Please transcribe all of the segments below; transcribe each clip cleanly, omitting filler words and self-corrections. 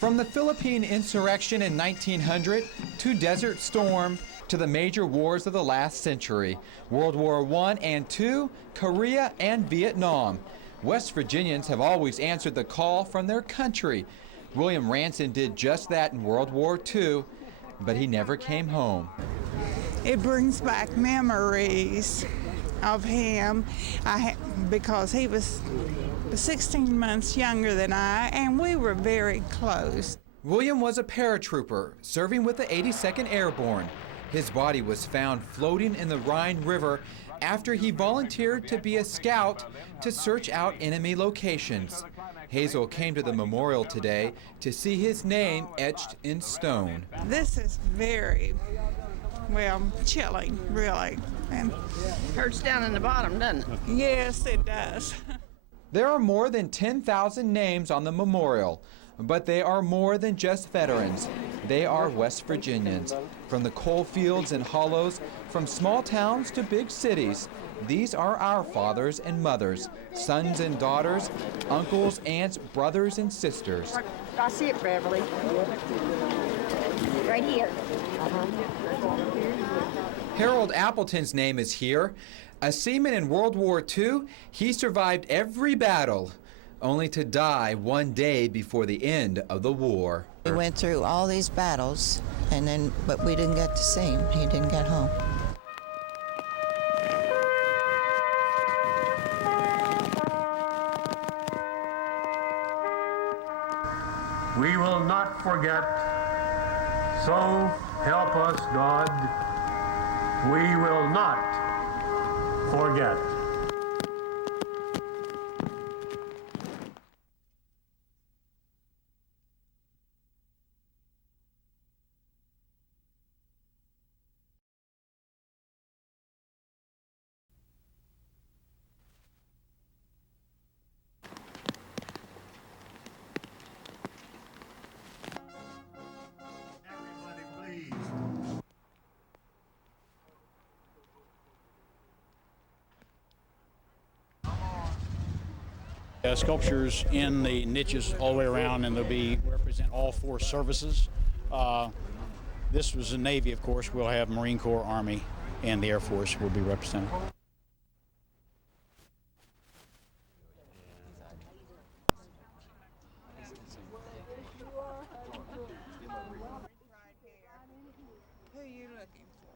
From the Philippine insurrection in 1900 to Desert Storm to the major wars of the last century, World War I and II, Korea and Vietnam, West Virginians have always answered the call from their country. William Ranson did just that in World War II, but he never came home. It brings back memories of him because he was 16 months younger than I, and we were very close. William was a paratrooper serving with the 82nd Airborne. His body was found floating in the Rhine River after he volunteered to be a scout to search out enemy locations. Hazel came to the memorial today to see his name etched in stone. This is very, well, chilling, really. And hurts down in the bottom, doesn't it? Yes, it does. There are more than 10,000 names on the memorial, but they are more than just veterans. They are West Virginians. From the coal fields and hollows, from small towns to big cities, these are our fathers and mothers, sons and daughters, uncles, aunts, brothers and sisters. I see it, Beverly. Right here. Harold Appleton's name is here. A seaman in World War II, he survived every battle, only to die one day before the end of the war. We went through all these battles, but we didn't get to see him. He didn't get home. We will not forget, so help us God, we will not forget. Sculptures in the niches all the way around, and they'll represent all four services. This was the Navy, of course. We'll have Marine Corps, Army, and the Air Force will be represented. Who are you looking for?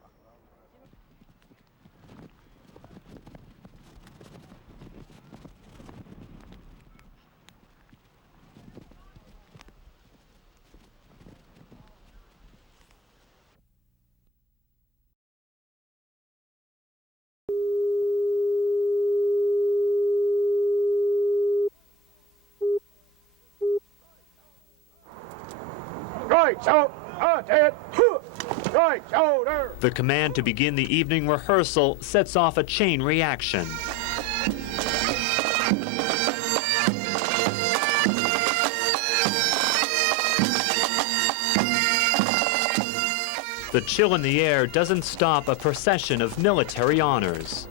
The command to begin the evening rehearsal sets off a chain reaction. The chill in the air doesn't stop a procession of military honors.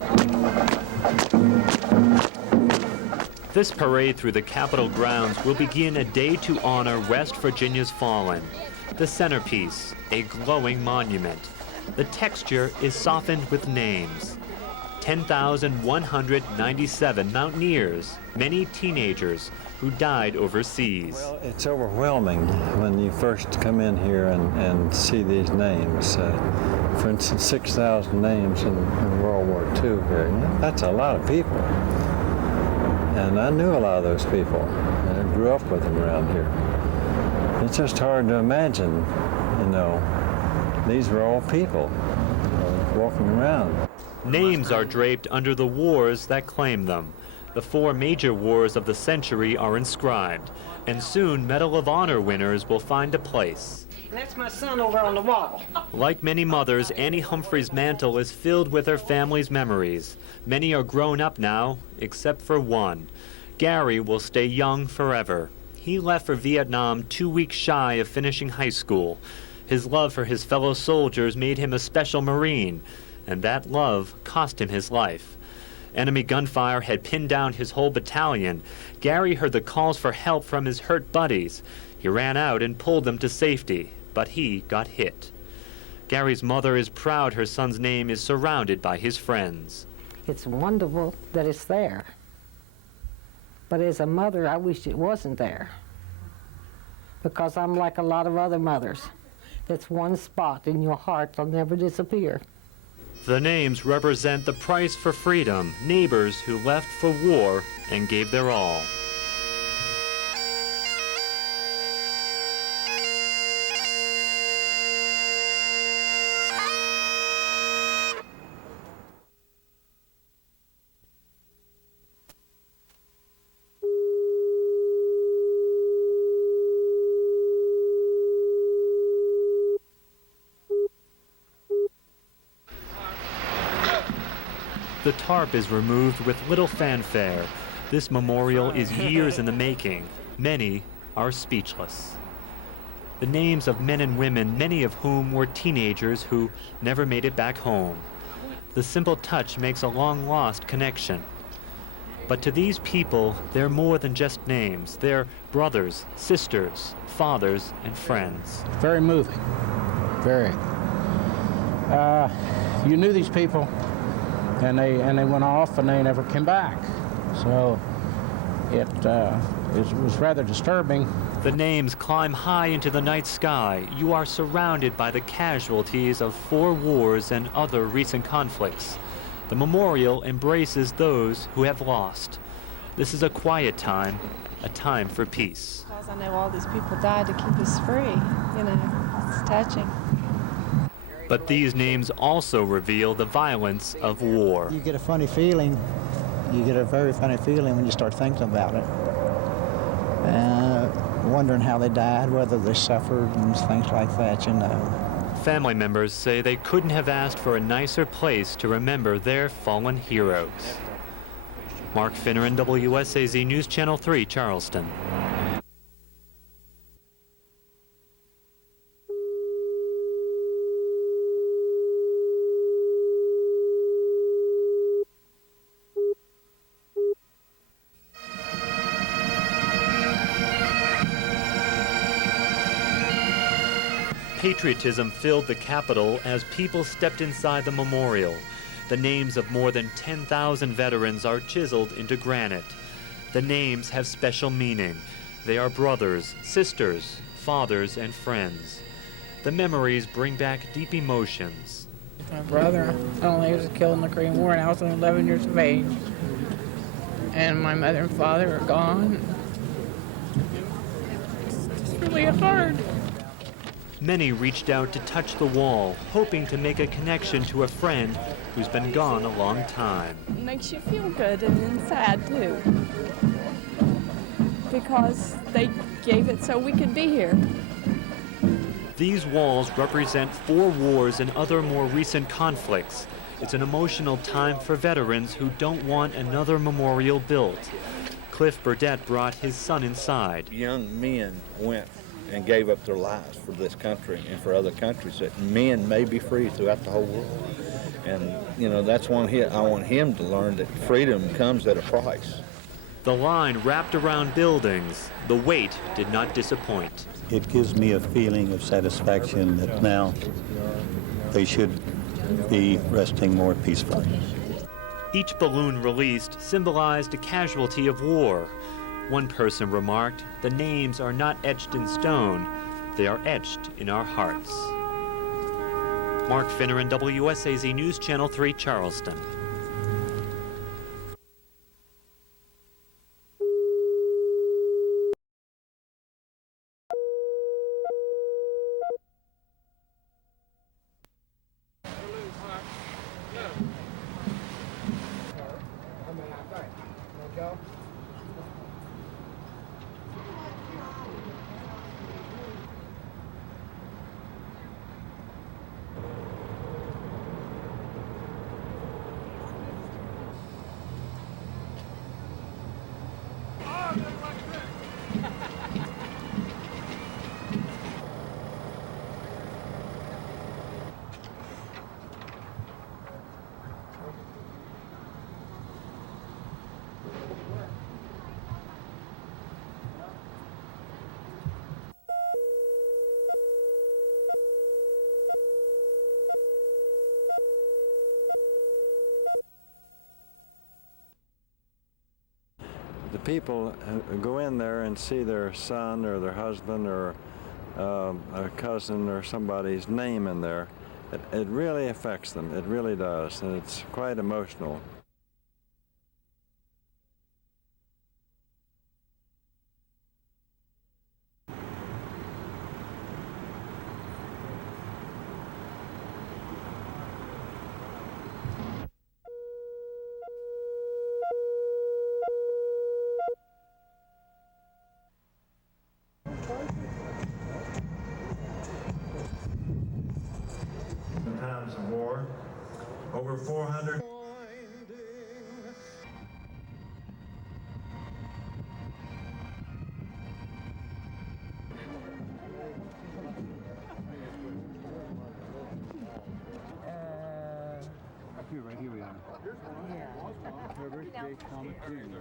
This parade through the Capitol grounds will begin a day to honor West Virginia's fallen. The centerpiece, a glowing monument. The texture is softened with names. 10,197 mountaineers, many teenagers who died overseas. Well, it's overwhelming when you first come in here and see these names. For instance, 6,000 names in World War II here. That's a lot of people. And I knew a lot of those people. I grew up with them around here. It's just hard to imagine, these were all people walking around. Names are draped under the wars that claim them. The four major wars of the century are inscribed, and soon Medal of Honor winners will find a place. And that's my son over on the wall. Like many mothers, Annie Humphrey's mantle is filled with her family's memories. Many are grown up now, except for one. Gary will stay young forever. He left for Vietnam 2 weeks shy of finishing high school. His love for his fellow soldiers made him a special Marine, and that love cost him his life. Enemy gunfire had pinned down his whole battalion. Gary heard the calls for help from his hurt buddies. He ran out and pulled them to safety, but he got hit. Gary's mother is proud her son's name is surrounded by his friends. It's wonderful that it's there. But as a mother, I wish it wasn't there. Because I'm like a lot of other mothers. That's one spot in your heart that'll never disappear. The names represent the price for freedom, neighbors who left for war and gave their all. The tarp is removed with little fanfare. This memorial is years in the making. Many are speechless. The names of men and women, many of whom were teenagers who never made it back home. The simple touch makes a long-lost connection. But to these people, they're more than just names. They're brothers, sisters, fathers, and friends. Very moving, very. You knew these people, and they went off and they never came back. So it was rather disturbing. The names climb high into the night sky. You are surrounded by the casualties of 4 wars and other recent conflicts. The memorial embraces those who have lost. This is a quiet time, a time for peace. Because I know all these people died to keep us free, you know, it's touching. But these names also reveal the violence of war. You get a funny feeling. You get a very funny feeling when you start thinking about it. Wondering how they died, whether they suffered and things like that, you know. Family members say they couldn't have asked for a nicer place to remember their fallen heroes. Mark Finneran, WSAZ News Channel 3, Charleston. Patriotism filled the Capitol as people stepped inside the memorial. The names of more than 10,000 veterans are chiseled into granite. The names have special meaning. They are brothers, sisters, fathers, and friends. The memories bring back deep emotions. My brother only was killed in the Korean War, and I was only 11 years of age. And my mother and father are gone. It's really hard. Many reached out to touch the wall, hoping to make a connection to a friend who's been gone a long time. It makes you feel good and then sad too, because they gave it so we could be here. These walls represent 4 wars and other more recent conflicts. It's an emotional time for veterans who don't want another memorial built. Cliff Burdett brought his son inside. Young men went and gave up their lives for this country and for other countries, that men may be free throughout the whole world. And, you know, that's one I want him to learn, that freedom comes at a price. The line wrapped around buildings. The wait did not disappoint. It gives me a feeling of satisfaction that now they should be resting more peacefully. Each balloon released symbolized a casualty of war. One person remarked, "The names are not etched in stone, they are etched in our hearts." Mark Finneran, WSAZ News Channel 3, Charleston. people go in there and see their son or their husband or a cousin or somebody's name in there, it really affects them. It really does, and it's quite emotional. In times of war, over 400. Right here we are. Yeah. Herbert J. Thomas Jr.